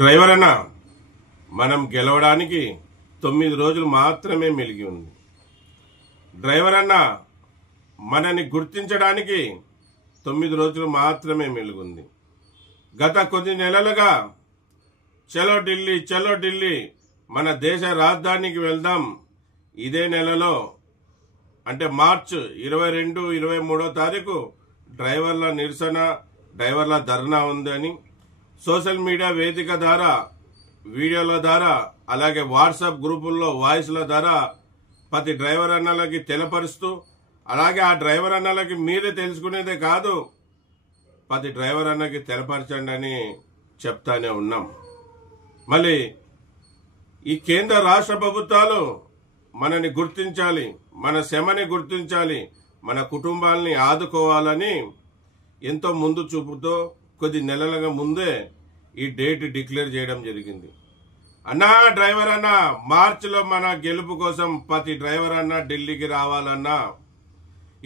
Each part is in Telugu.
డ్రైవర్ అన్న మనం గెలవడానికి 9 రోజులు మాత్రమే మిగిలి ఉంది. డ్రైవర్ అన్న మనని గుర్తించడానికి 9 రోజులు మాత్రమే మిగిలి ఉంది. గత కొద్ది నెలలుగా చలో ఢిల్లీ చలో ఢిల్లీ మన దేశ రాజధానికి వెళ్దాం, ఇదే నెలలో అంటే మార్చి 22, 23వ తారీఖు డ్రైవర్ల నిరసన, డ్రైవర్ల ధర్నా ఉందని సోషల్ మీడియా వేదిక ద్వారా, వీడియోల ద్వారా, అలాగే వాట్సాప్ గ్రూపుల్లో వాయిస్ల ద్వారా ప్రతి డ్రైవర్ అన్నలకి తెలపరుస్తూ, అలాగే ఆ డ్రైవర్ అన్నలకి మీరే తెలుసుకునేదే కాదు, ప్రతి డ్రైవర్ అన్నకి తెలపరచండి అని చెప్తానే ఉన్నాం. మళ్ళీ ఈ కేంద్ర రాష్ట్ర ప్రభుత్వాలు మనని గుర్తించాలి, మన శ్రమని గుర్తించాలి, మన కుటుంబాలని ఆదుకోవాలని ఎంతో ముందు చూపుతో కొద్ది నెలలుగా ముందే ఈ డేట్ డిక్లేర్ చేయడం జరిగింది. అన్నా డ్రైవర్ అన్న, మార్చిలో మన గెలుపు కోసం ప్రతి డ్రైవర్ అన్న ఢిల్లీకి రావాలన్నా,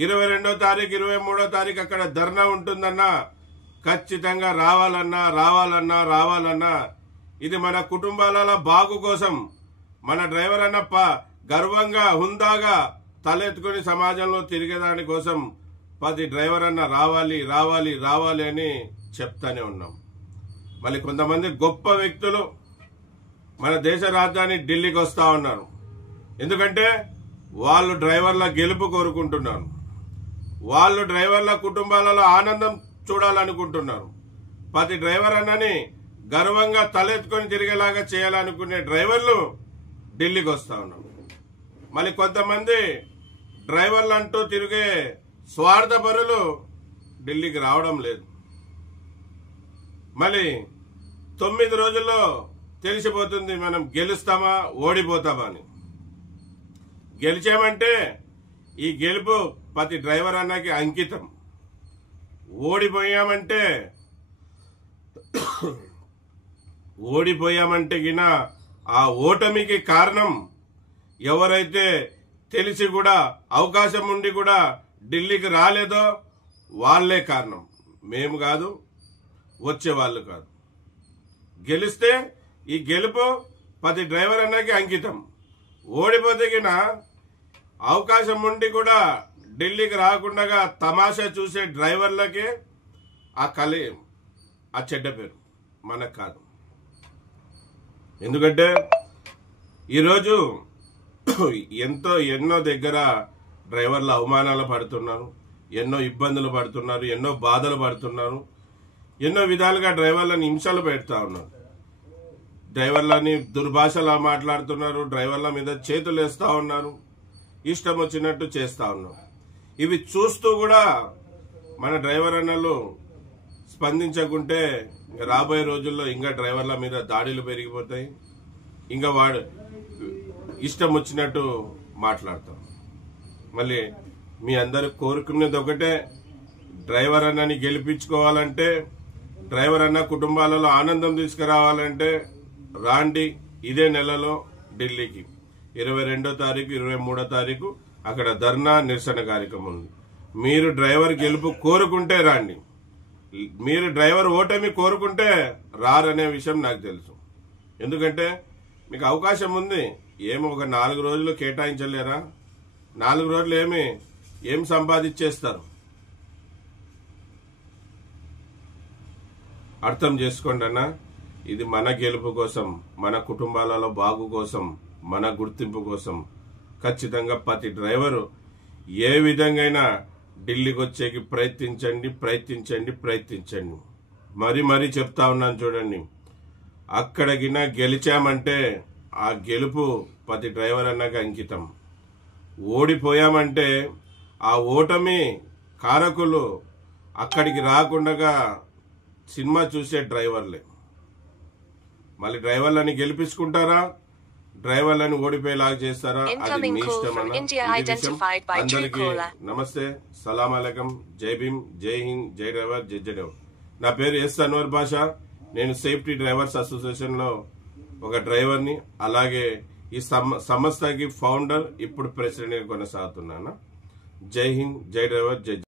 22వ తారీఖు 23వ తారీఖు అక్కడ ధర్నా ఉంటుందన్నా, ఖచ్చితంగా రావాలన్నా. ఇది మన కుటుంబాల బాగు కోసం, మన డ్రైవర్ అన్న గర్వంగా హుందాగా తలెత్తుకుని సమాజంలో తిరిగేదాని కోసం ప్రతి డ్రైవర్ అన్న రావాలి అని చెప్తానే ఉన్నాం. మళ్ళీ కొంతమంది గొప్ప వ్యక్తులు మన దేశ రాజధాని ఢిల్లీకి వస్తా ఉన్నారు. ఎందుకంటే వాళ్ళు డ్రైవర్ల గెలుపు కోరుకుంటున్నారు, వాళ్ళు డ్రైవర్ల కుటుంబాలలో ఆనందం చూడాలనుకుంటున్నారు. ప్రతి డ్రైవర్ అన్నని గర్వంగా తలెత్తుకొని తిరిగేలాగా చేయాలనుకునే డ్రైవర్లు ఢిల్లీకి వస్తా ఉన్నారు. మళ్ళీ కొంతమంది డ్రైవర్లు అంటూ తిరిగే స్వార్థపరులు ఢిల్లీకి రావడం లేదు. మళ్ళీ 9 రోజుల్లో తెలిసిపోతుంది మనం గెలుస్తామా ఓడిపోతామా అని. గెలిచామంటే ఈ గెలుపు ప్రతి డ్రైవర్ అన్నకి అంకితం. ఓడిపోయామంటే గిన ఆ ఓటమికి కారణం ఎవరైతే తెలిసి కూడా అవకాశం ఉండి కూడా ఢిల్లీకి రాలేదో వాళ్లే కారణం, మేము కాదు, వచ్చేవాళ్ళు కాదు. గెలిస్తే ఈ గెలుపు ప్రతి డ్రైవర్ అన్నకి అంకితం. ఓడిపోతే గిన అవకాశం ఉండి కూడా ఢిల్లీకి రాకుండా తమాషా చూసే డ్రైవర్లకే ఆ చెడ్డ పేరు, మనకు కాదు. ఎందుకంటే ఈరోజు ఎన్నో దగ్గర డ్రైవర్లు అవమానాలు పడుతున్నారు, ఎన్నో ఇబ్బందులు పడుతున్నారు, ఎన్నో బాధలు పడుతున్నారు, ఎన్నో విధాలుగా డ్రైవర్లను హింసలు పెడతా ఉన్నారు. డ్రైవర్లని దుర్భాషలా మాట్లాడుతున్నారు, డ్రైవర్ల మీద చేతులు వేస్తా ఉన్నారు, ఇష్టం వచ్చినట్టు చేస్తా ఉన్నారు. ఇవి చూస్తూ కూడా మన డ్రైవర్ అన్నలు స్పందించకుంటే రాబోయే రోజుల్లో ఇంకా డ్రైవర్ల మీద దాడులు పెరిగిపోతాయి, ఇంకా వాడు ఇష్టం వచ్చినట్టు మాట్లాడతాం. మళ్ళీ మీ అందరు కోరుకునేది ఒకటే, డ్రైవర్ అన్నని గెలిపించుకోవాలంటే, డ్రైవర్ అన్న కుటుంబాలలో ఆనందం తీసుకురావాలంటే రాండి ఇదే నెలలో ఢిల్లీకి. 22వ తారీఖు 23వ తారీఖు అక్కడ ధర్నా నిరసన కార్యక్రమం ఉంది. మీరు డ్రైవర్ గెలుపు కోరుకుంటే రాండి, మీరు డ్రైవర్ ఓటమి కోరుకుంటే రారనే విషయం నాకు తెలుసు. ఎందుకంటే మీకు అవకాశం ఉంది, ఏమో ఒక 4 రోజులు కేటాయించలేరా? 4 రోజులు ఏం సంపాదించేస్తారు? అర్థం చేసుకోండి అన్న, ఇది మన గెలుపు కోసం, మన కుటుంబాలలో బాగు కోసం, మన గుర్తింపు కోసం ఖచ్చితంగా ప్రతి డ్రైవరు ఏ విధంగా ఢిల్లీకి వచ్చేకి ప్రయత్నించండి. మరీ చెప్తా ఉన్నాను చూడండి. అక్కడికినా గెలిచామంటే ఆ గెలుపు ప్రతి డ్రైవర్ అన్నకి అంకితం. ఓడిపోయామంటే ఆ ఓటమి కారకులు అక్కడికి రాకుండా సినిమా చూసే డ్రైవర్లే. మళ్ళీ డ్రైవర్లని గెలిపించుకుంటారా, డ్రైవర్లను ఓడిపోయేలాగా చేస్తారా, అది మీ ఇష్టం అన్న. అందరికీ నమస్తే, సలాం అలైకుం, జై భీమ్, జై హింద్, జై డ్రైవర్, జై జడేవ్. నా పేరు ఎస్ అన్వర్ బాషా. నేను సేఫ్టీ డ్రైవర్స్ అసోసియేషన్ లో ఒక డ్రైవర్ని, అలాగే ఈ సంస్థకి ఫౌండర్, ఇప్పుడు ప్రెసిడెంట్ కొనసాగుతున్నాను. జై హింద్, జై డ్రైవర్, జై